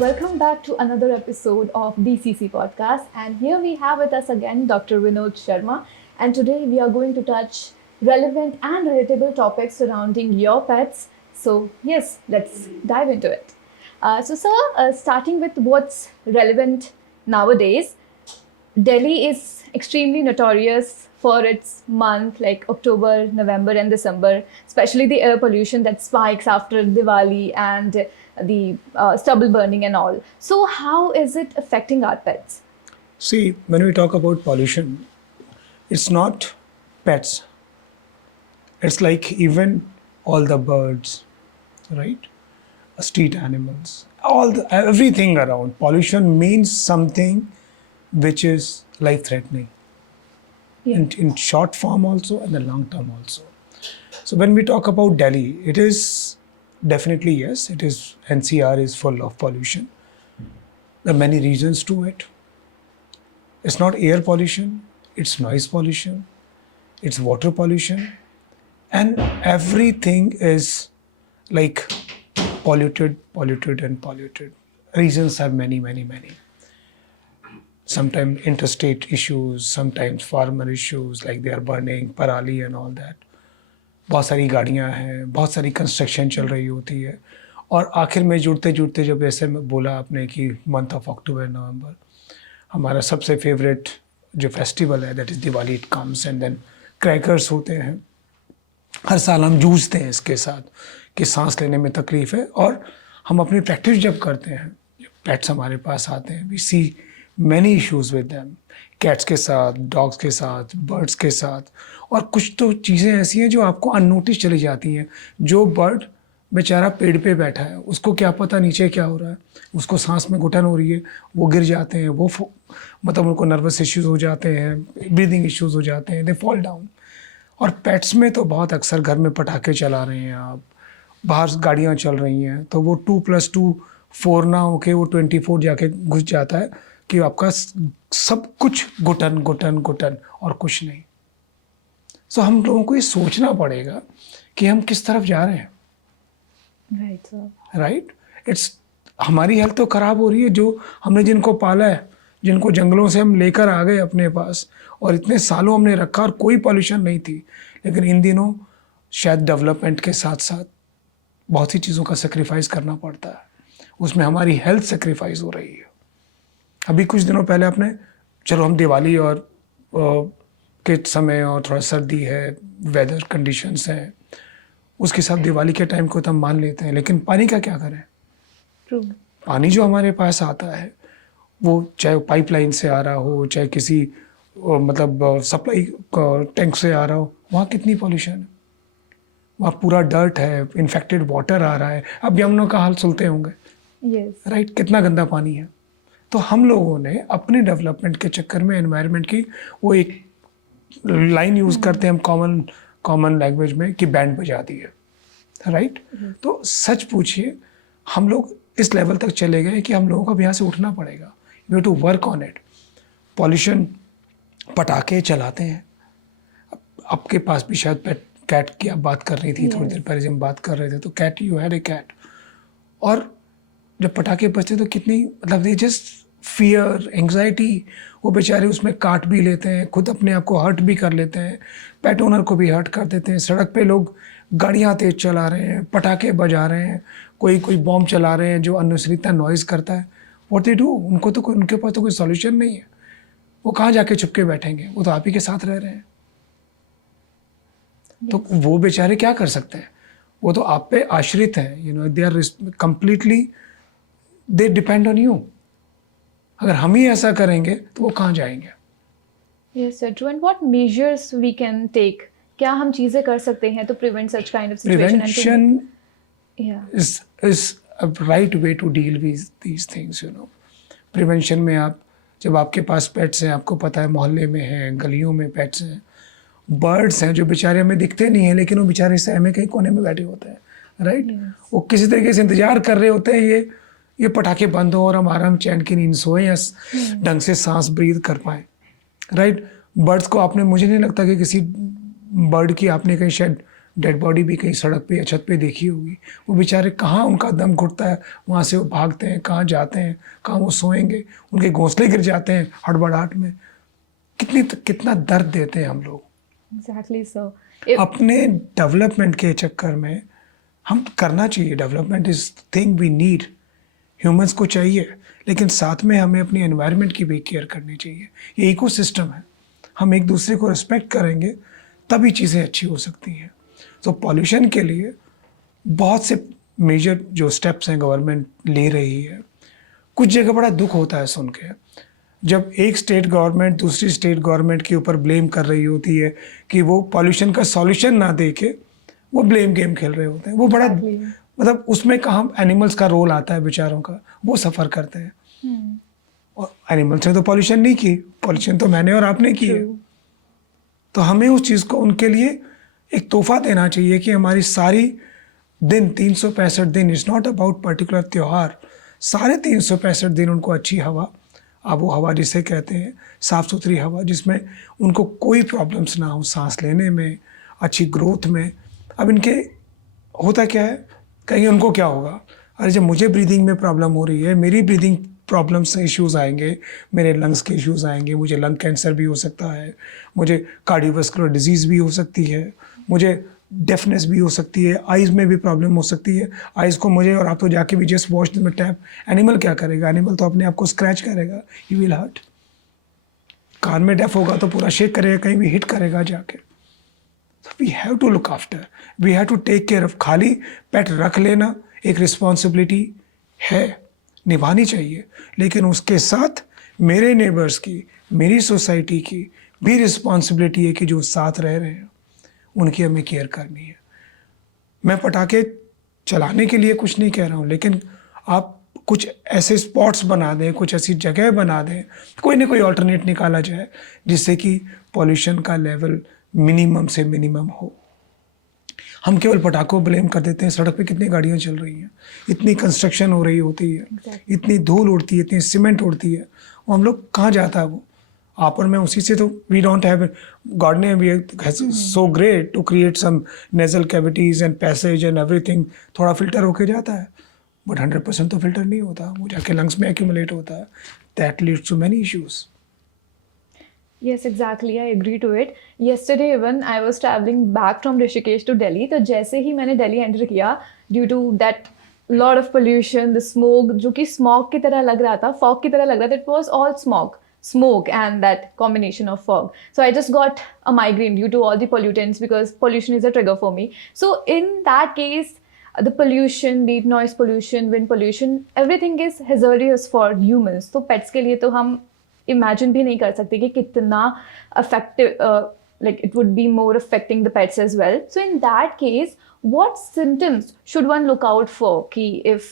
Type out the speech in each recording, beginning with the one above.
Welcome back to another episode of DCC Podcast. And here we have with us again Dr. Vinod Sharma. And today we are going to touch relevant and relatable topics surrounding your pets. So, yes, let's dive into it. Sir, starting with what's relevant nowadays, Delhi is extremely notorious for its month like October, November, and December, especially the air pollution that spikes after Diwali and the stubble burning and all. So, how is it affecting our pets? See, when we talk about pollution, it's not pets. It's like even all the birds, right? Street animals, everything around. Pollution means something which is life-threatening. Yeah. In short form also and the long term also. So when we talk about Delhi, it is definitely yes, it is NCR is full of pollution. There are many reasons to it. It's not air pollution, it's noise pollution, it's water pollution, and everything is like polluted. Reasons have many. Sometimes interstate issues, sometimes farmer issues like they are burning parali and all that. बहुत सारी गाड़ियाँ हैं, बहुत सारी construction चल रही होती है और आखिर में जुड़ते जब ऐसे बोला आपने कि मंथ ऑफ अक्टूबर नवंबर हमारा सबसे फेवरेट जो फेस्टिवल है that is Diwali it comes and then crackers होते हैं। हर साल हम जूझते हैं इसके साथ कि सांस लेने में तकलीफ़ है और हम अपनी प्रैक्टिस जब करते हैं, पेट्स हमारे पास आते हैं, we see many issues with them, cats के साथ, डॉग्स के साथ, बर्ड्स के साथ। और कुछ तो चीज़ें ऐसी हैं जो आपको अननोटिस चली जाती हैं। जो बर्ड बेचारा पेड़ पे बैठा है, उसको क्या पता नीचे क्या हो रहा है, उसको सांस में घुटन हो रही है, वो गिर जाते हैं, वो मतलब उनको नर्वस इश्यूज़ हो जाते हैं, ब्रीदिंग इश्यूज़ हो जाते हैं, दे फॉल डाउन। और पेट्स में तो बहुत अक्सर घर में पटाखे चला रहे हैं आप, बाहर गाड़ियाँ चल रही हैं, तो वो 2+2 4 ना होके वो 24 जाके घुस जाता है कि आपका सब कुछ घुटन और कुछ नहीं। सो हम लोगों को ये सोचना पड़ेगा कि हम किस तरफ जा रहे हैं। Right sir. राइट, इट्स हमारी हेल्थ तो ख़राब हो रही है। जो हमने जिनको पाला है, जिनको जंगलों से हम लेकर आ गए अपने पास और इतने सालों हमने रखा और कोई पॉल्यूशन नहीं थी, लेकिन इन दिनों शायद डेवलपमेंट के साथ साथ बहुत सी चीज़ों का सेक्रीफाइस करना पड़ता है, उसमें हमारी हेल्थ सेक्रीफाइस हो रही है। अभी कुछ दिनों पहले आपने, चलो हम दिवाली और के समय और थोड़ा सर्दी है, वेदर कंडीशंस हैं, उसके साथ दिवाली के टाइम को तो हम मान लेते हैं, लेकिन पानी का क्या करें? ट्रू। पानी जो हमारे पास आता है वो चाहे पाइपलाइन से आ रहा हो, चाहे किसी मतलब सप्लाई टैंक से आ रहा हो, वहाँ कितनी पॉल्यूशन है, वहाँ पूरा डर्ट है, इन्फेक्टेड वाटर आ रहा है। अब यमुना का हाल सुनते होंगे, यस। राइट, कितना गंदा पानी है। तो हम लोगों ने अपने डेवलपमेंट के चक्कर में एनवायरनमेंट की वो एक लाइन यूज़ करते हैं हम कॉमन लैंग्वेज में कि बैंड बजा दी है, राइट। तो सच पूछिए, हम लोग इस लेवल तक चले गए कि हम लोगों को अब यहाँ से उठना पड़ेगा। You have to work on it. Pollution, पटाखे चलाते हैं, आपके पास भी शायद पेट कैट की आप बात कर रही थी, थोड़ी देर पहले जब हम बात कर रहे थे, तो cat, you had a cat, और जब पटाखे बजते तो कितनी मतलब दे जस्ट फियर, एंग्जाइटी, वो बेचारे उसमें काट भी लेते हैं, खुद अपने आप को हर्ट भी कर लेते हैं, पेट ओनर को भी हर्ट कर देते हैं। सड़क पे लोग गाड़ियाँ तेज़ चला रहे हैं, पटाखे बजा रहे हैं, कोई बॉम्ब चला रहे हैं जो अननेसेसरी इतना नॉइज़ करता है। व्हाट दे डू, उनके पास तो कोई सॉल्यूशन नहीं है। वो कहाँ जाके छुप के बैठेंगे, वो तो आप ही के साथ रह रहे हैं। तो वो बेचारे क्या कर सकते हैं, वो तो आप पे आश्रित हैं, you know, they are completely, they depend on you. अगर हम ही ऐसा करेंगे तो वो कहाँ जाएंगे? Yes sir, true. And what measures we can take, क्या हम चीजें कर सकते हैं to prevent such kind of situation? Prevention is a right way to deal with these things, you know. Prevention में आप, जब आपके पास पेट्स हैं, आपको पता है मोहल्ले में हैं, गलियों में पेट्स हैं, बर्ड्स हैं जो बेचारे हमें दिखते नहीं हैं, लेकिन वो बेचारे सहमे में कहीं कोने में बैठे होते हैं, राइट। वो किसी तरीके से इंतजार कर रहे होते हैं ये पटाखे बंद हो और हम आराम चैन की नींद सोएं या ढंग से सांस ब्रीथ कर पाएँ, राइट। बर्ड्स को आपने, मुझे नहीं लगता कि किसी बर्ड की आपने कहीं शायद डेड बॉडी भी कहीं सड़क पे या छत पे देखी होगी, वो बेचारे कहाँ उनका दम घुटता है, वहाँ से वो भागते हैं, कहाँ जाते हैं, कहाँ वो सोएंगे, उनके घोंसले गिर जाते हैं हड़बड़ाहट में। कितना दर्द देते हैं हम लोग। Exactly, so अपने डेवलपमेंट के चक्कर में हम करना चाहिए, development is thing we need, humans को चाहिए, लेकिन साथ में हमें अपनी एनवायरनमेंट की भी केयर करनी चाहिए। ये इकोसिस्टम है, हम एक दूसरे को रिस्पेक्ट करेंगे तभी चीज़ें अच्छी हो सकती हैं। तो पॉल्यूशन के लिए बहुत से मेजर जो स्टेप्स हैं गवर्नमेंट ले रही है। कुछ जगह बड़ा दुख होता है सुन के, जब एक स्टेट गवर्नमेंट दूसरी स्टेट गवर्नमेंट के ऊपर ब्लेम कर रही होती है कि वो पॉल्यूशन का सॉल्यूशन ना दे के वो ब्लेम गेम खेल रहे होते हैं। वो बड़ा Exactly. मतलब उसमें कहाँ एनिमल्स का रोल आता है, बेचारों का, वो सफ़र करते हैं। और एनिमल्स ने तो पॉल्यूशन नहीं की, पॉल्यूशन तो मैंने और आपने की है। true. तो हमें उस चीज़ को उनके लिए एक तोहफा देना चाहिए कि हमारी सारी दिन 365 दिन, इज़ नॉट अबाउट पर्टिकुलर त्यौहार, सारे 365 दिन उनको अच्छी हवा, आबो हवा जिसे कहते हैं, साफ़ सुथरी हवा, जिसमें उनको कोई प्रॉब्लम्स ना हो सांस लेने में, अच्छी ग्रोथ में। अब इनके होता क्या है, कहीं उनको क्या होगा, अरे जब मुझे ब्रीदिंग में प्रॉब्लम हो रही है, मेरी ब्रीदिंग प्रॉब्लम से इश्यूज़ आएंगे, मेरे लंग्स के इश्यूज़ आएंगे, मुझे लंग कैंसर भी हो सकता है, मुझे कार्डियोवास्कुलर डिजीज़ भी हो सकती है, मुझे डेफनेस भी हो सकती है, आइज़ में भी प्रॉब्लम हो सकती है। आइज़ को मुझे और आप तो जाके भी जस्ट वॉश में टैप, एनिमल क्या करेगा, एनिमल तो अपने आप को स्क्रैच करेगा, ही विल हर्ट। कान में डेफ होगा तो पूरा शेक करेगा, कहीं भी हिट करेगा जाके। We have to look after, we have to take care of. खाली पेट रख लेना एक रिस्पॉन्सिबिलिटी है, निभानी चाहिए, लेकिन उसके साथ मेरे नेबर्स की, मेरी सोसाइटी की भी रिस्पॉन्सिबिलिटी है कि जो साथ रह रहे हैं उनकी हमें केयर करनी है। मैं पटाखे चलाने के लिए कुछ नहीं कह रहा हूँ, लेकिन आप कुछ ऐसे स्पॉट्स बना दें, कुछ ऐसी जगह बना दें, कोई ना कोई ऑल्टरनेट निकाला जाए जिससे कि पॉल्यूशन का लेवल मिनिमम से मिनिमम हो। हम केवल पटाखों को ब्लेम कर देते हैं। सड़क पे कितनी गाड़ियाँ चल रही हैं, इतनी कंस्ट्रक्शन हो रही होती है, Exactly. इतनी धूल उड़ती है, इतनी सीमेंट उड़ती है, वो हम लोग कहाँ जाता है वो। आप और मैं उसी से तो, वी डोंट हैव, गॉड ने we so great to create some nasal cavities and passage and everything, थोड़ा फिल्टर होके जाता है, बट 100% तो फिल्टर नहीं होता, वो जाके लंग्स में एक्यूमुलेट होता है। That leads to many issues. Yes, exactly. I agree to it. Yesterday even I was traveling back from Rishikesh to Delhi. तो जैसे ही मैंने दिल्ली एंटर किया, due to that lot of pollution, the smoke, जो कि smog की तरह लग रहा था, fog की तरह लग रहा था, it was all smoke and that combination of fog. So I just got a migraine due to all the pollutants because pollution is a trigger for me. So in that case, the pollution, be it noise pollution, wind pollution, everything is hazardous for humans. तो pets के लिए तो हम imagine भी नहीं कर सकते कि कितना affective, like it would be more affecting the pets as well. So in that case, what symptoms should one look out for कि if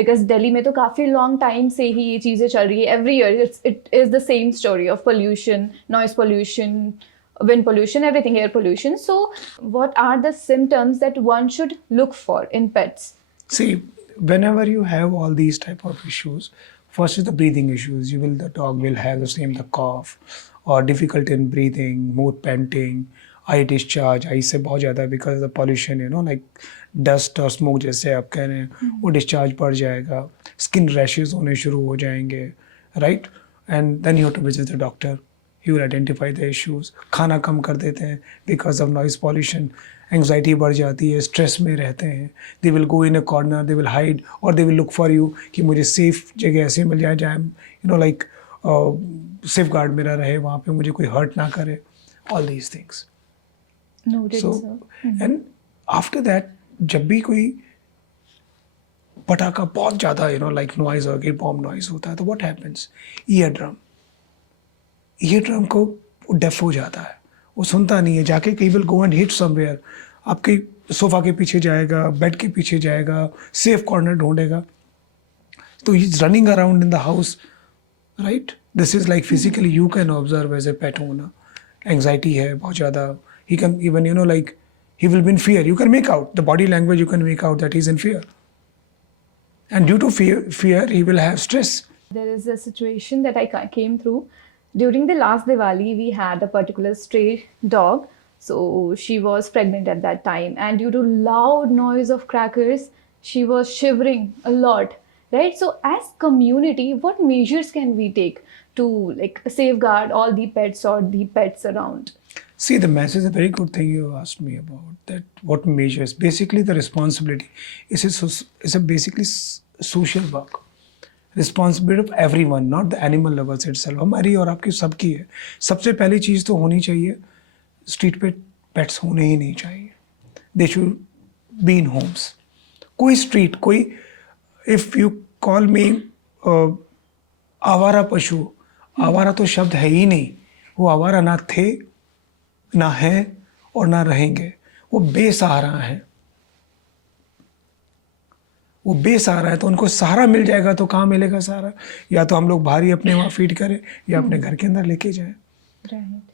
because Delhi में तो काफ़ी long time से ही ये चीज़ें चल रही है, every year it is the same story of pollution, noise pollution, wind pollution, everything, air pollution. So what are the symptoms that one should look for in pets? See, whenever you have all these type of issues, first is the breathing issues. The dog will have the same, the cough or difficulty in breathing, mood panting, eye discharge, eye से बहुत ज़्यादा because of the pollution, like dust और smoke जैसे आप कह रहे हैं, वो discharge बढ़ जाएगा, skin rashes होने शुरू हो जाएंगे, right? And then you have to visit the doctor. He will identify the issues. खाना कम कर देते हैं because of noise pollution. Anxiety बढ़ जाती है, स्ट्रेस में रहते हैं, they will go in a corner, they will hide और they will look for you कि मुझे सेफ जगह ऐसे मिल जाए जहाँ लाइक सेफ गार्ड मेरा रहे, वहाँ पे मुझे कोई हर्ट ना करे, all these things. Noted, so sir. And after that जब भी कोई पटाखा बहुत ज़्यादा लाइक नॉइज और बॉम्ब नॉइज होता है तो व्हाट हैपेंस, ईयर ड्रम को डेफ हो जाता है, वो सुनता नहीं है, जाके कहीं will go and hit somewhere, आपके सोफा के पीछे जाएगा, बेड के पीछे जाएगा, सेफ कॉर्नर ढूंढेगा, तो he is running around in the house, right? This is like physically you can observe as a pet owner, anxiety है बहुत ज़्यादा, he can even like he will be in fear. You can make out the body language, you can make out that he's in fear, and due to fear he will have stress. There is a situation that I came through. During the last Diwali, we had a particular stray dog So she was pregnant at that time, and due to loud noise of crackers, she was shivering a lot, right? So as community, what measures can we take to like safeguard all the pets or the pets around? See, the message is a very good thing you asked me about that. What measures? Basically, the responsibility is a basically social work. Responsibility of every one, not the animal lovers itself, हमारी और आपकी सबकी है। सबसे पहली चीज़ तो होनी चाहिए, स्ट्रीट पे पेट्स होने ही नहीं चाहिए। They should be in Holmes. कोई स्ट्रीट, कोई, इफ़ यू कॉल मी आवारा पशु, आवारा तो शब्द है ही नहीं। वो आवारा ना थे, ना है और ना रहेंगे। वो बेसहारा हैं। वो बेसहारा है, तो उनको सहारा मिल जाएगा तो कहाँ मिलेगा सहारा? या तो हम लोग बाहर ही अपने वहाँ फीड करें या अपने घर के अंदर लेके जाएं।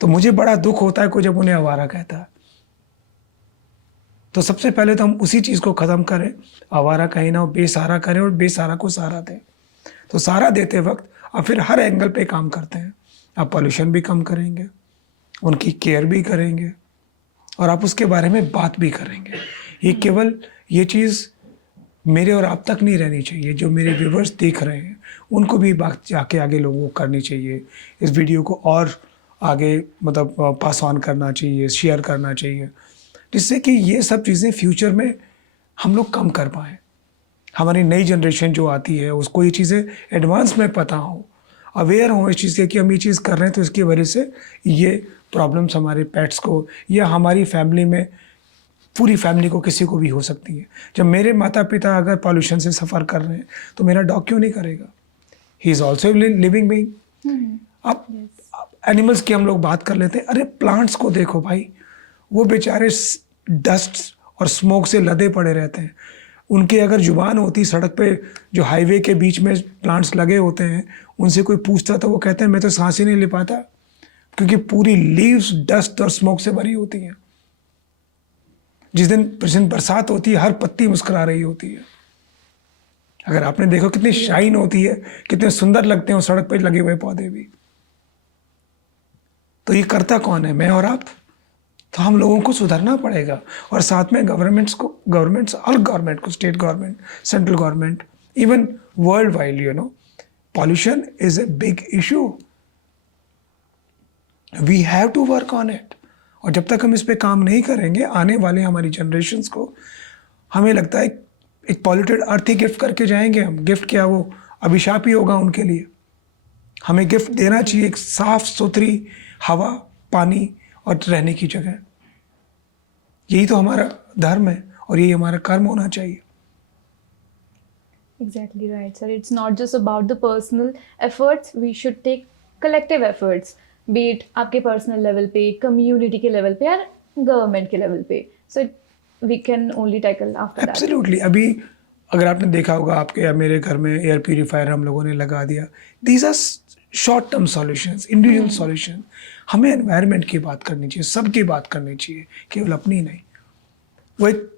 तो मुझे बड़ा दुख होता है कोई जब उन्हें आवारा कहता है। तो सबसे पहले तो हम उसी चीज़ को ख़त्म करें, आवारा कहीं ना, बेसहारा करें और बेसहारा को सहारा दें। तो सहारा देते वक्त आप फिर हर एंगल पे काम करते हैं। आप पॉल्यूशन भी कम करेंगे, उनकी केयर भी करेंगे और आप उसके बारे में बात भी करेंगे। ये केवल ये चीज़ मेरे और आप तक नहीं रहनी चाहिए, जो मेरे व्यूवर्स देख रहे हैं उनको भी बात जाके आगे लोगों को करनी चाहिए। इस वीडियो को और आगे मतलब पास ऑन करना चाहिए, शेयर करना चाहिए, जिससे कि ये सब चीज़ें फ्यूचर में हम लोग कम कर पाएँ। हमारी नई जनरेशन जो आती है उसको ये चीज़ें एडवांस में पता हो, अवेयर हो इस चीज़ के कि हम ये चीज़ कर रहे हैं, तो इसकी वजह से ये प्रॉब्लम्स हमारे पेट्स को या हमारी फैमिली में, पूरी फैमिली को, किसी को भी हो सकती है। जब मेरे माता पिता अगर पॉल्यूशन से सफ़र कर रहे हैं तो मेरा डॉग क्यों नहीं करेगा? He is also living being. अब एनिमल्स की हम लोग बात कर लेते हैं, अरे प्लांट्स को देखो भाई, वो बेचारे डस्ट और स्मोक से लदे पड़े रहते हैं। उनकी अगर जुबान होती, सड़क पे जो हाईवे के बीच में प्लांट्स लगे होते हैं, उनसे कोई पूछता तो वो कहते हैं मैं तो सांस ही नहीं ले पाता, क्योंकि पूरी लीव्स डस्ट और स्मोक से भरी होती हैं। जिस दिन बरसात होती है, हर पत्ती मुस्कुरा रही होती है। अगर आपने देखो कितनी शाइन होती है, कितने सुंदर लगते हैं सड़क पर लगे हुए पौधे भी। तो ये करता कौन है? मैं और आप। तो हम लोगों को सुधरना पड़ेगा और साथ में गवर्नमेंट्स, ऑल गवर्नमेंट को, state government, central government, even worldwide, you know, pollution is a big issue. We have to work on it. और जब तक हम इस पे काम नहीं करेंगे, आने वाले हमारी जनरेशन्स को, हमें लगता है एक पॉल्यूटेड अर्थ ही गिफ्ट करके जाएंगे हम। गिफ्ट क्या, वो अभिशाप ही होगा उनके लिए। हमें गिफ्ट देना चाहिए एक साफ सुथरी हवा, पानी और रहने की जगह। यही तो हमारा धर्म है और यही हमारा कर्म होना चाहिए। Exactly right, sir. It's not just about the personal efforts. We should take collective efforts, be it आपके personal level पे, community के level पे, या government के level पे. So we can only tackle after that. Absolutely. अभी अगर आपने देखा होगा, आपके या मेरे घर में एयर प्यूरीफायर हम लोगों ने लगा दिया। These are short term solutions, individual solution. हमें एनवायरनमेंट की बात करनी चाहिए, सबकी बात करनी चाहिए, केवल अपनी नहीं। वो एक,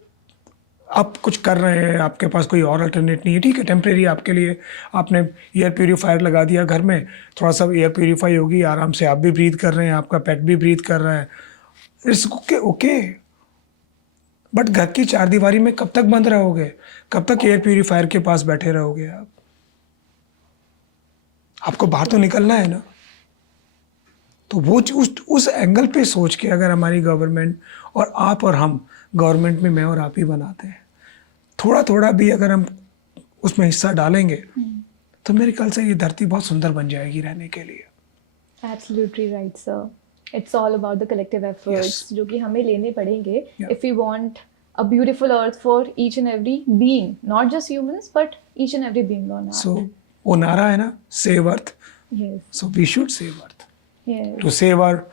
आप कुछ कर रहे हैं, आपके पास कोई और अल्टरनेट नहीं है, ठीक है, टेम्परेरी आपके लिए आपने एयर प्यूरीफायर लगा दिया घर में, थोड़ा सा एयर प्यूरीफाई होगी, आराम से आप भी ब्रीथ कर रहे हैं, आपका पेट भी ब्रीथ कर रहा है, इट्स ओके। बट घर की चार दीवारी में कब तक बंद रहोगे? कब तक एयर प्यूरीफायर के पास बैठे रहोगे आप? आपको बाहर तो निकलना है ना। तो वो उस एंगल पे सोच के अगर हमारी गवर्नमेंट और आप और हम, गवर्नमेंट में मैं और आप ही बनाते हैं, थोड़ा थोड़ा भी अगर हम उसमें हिस्सा डालेंगे, तो मेरे ख्याल से ये धरती बहुत सुंदर बन जाएगी रहने के लिए। Absolutely right, sir. It's all about the collective efforts जो कि हमें लेने पड़ेंगे if we want a beautiful earth for each and every being, not just humans but each and every being on earth. So वो नारा है ना, save earth. Yes. So we should save earth. Yes. To save our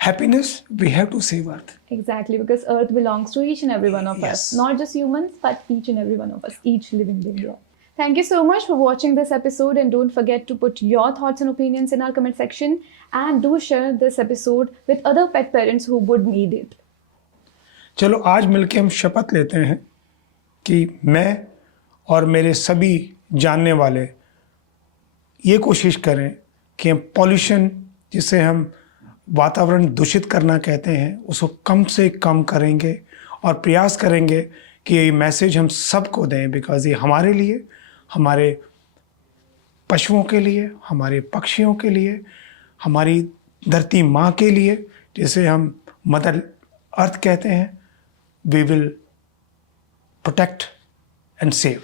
happiness, we have to save earth. Exactly, because earth belongs to each and every one of us, not just humans but each and every one of us, each living being. Yeah. Thank you so much for watching this episode, and don't forget to put your thoughts and opinions in our comment section, and do share this episode with other pet parents who would need it. चलो आज मिलके हम शपथ लेते हैं कि मैं और मेरे सभी जानने वाले ये कोशिश करें कि हम पॉल्यूशन, जिसे हम वातावरण दूषित करना कहते हैं उसको कम से कम करेंगे और प्रयास करेंगे कि ये मैसेज हम सबको दें, बिकॉज़ ये हमारे लिए, हमारे पशुओं के लिए, हमारे पक्षियों के लिए, हमारी धरती माँ के लिए, जिसे हम मदर अर्थ कहते हैं, we will protect and save.